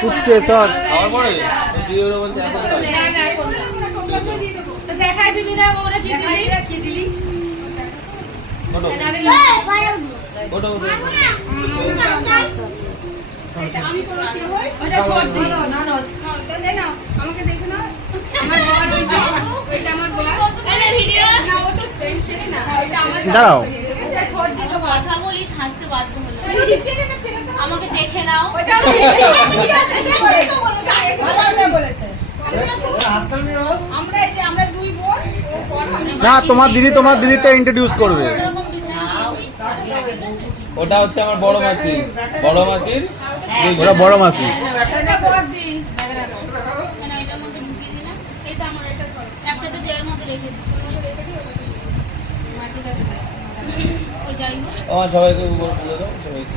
ফুচকে sir দেখাই দিবি না ওরা কি দিলি আমি তোমার কি হই ওটা ছোট দিই না তো দেই না আমাকে দেখো না আমার বর হইছে ওইটা আমার বর আরে ভিডিও না ও তো চেঞ্জ না এটা আমার দাঁড়াও ছোট দিই তো কথা বলিস হাসতে বাধ্য হলো আমাকে দেখে নাও ওটা ঠিক আছে দেখো তো বলো ভালো বলেছে আমরা এই যে আমরা দুই বোন ও বর না তোমার দিদিটা ইন্ট্রোডিউস করবে ওটা হচ্ছে আমার বড় মাসি ওটা বড় মাসি এটা বর দি কেন এটার মধ্যে ঢুকিয়ে দিলাম এটা আমার এটা করো একসাথে দেওয়ার মধ্যে রেখে দিই ওটা দিই ওটা মাসির কাছে ওই যাইবো সবাইকে বলে দাও সবাইকে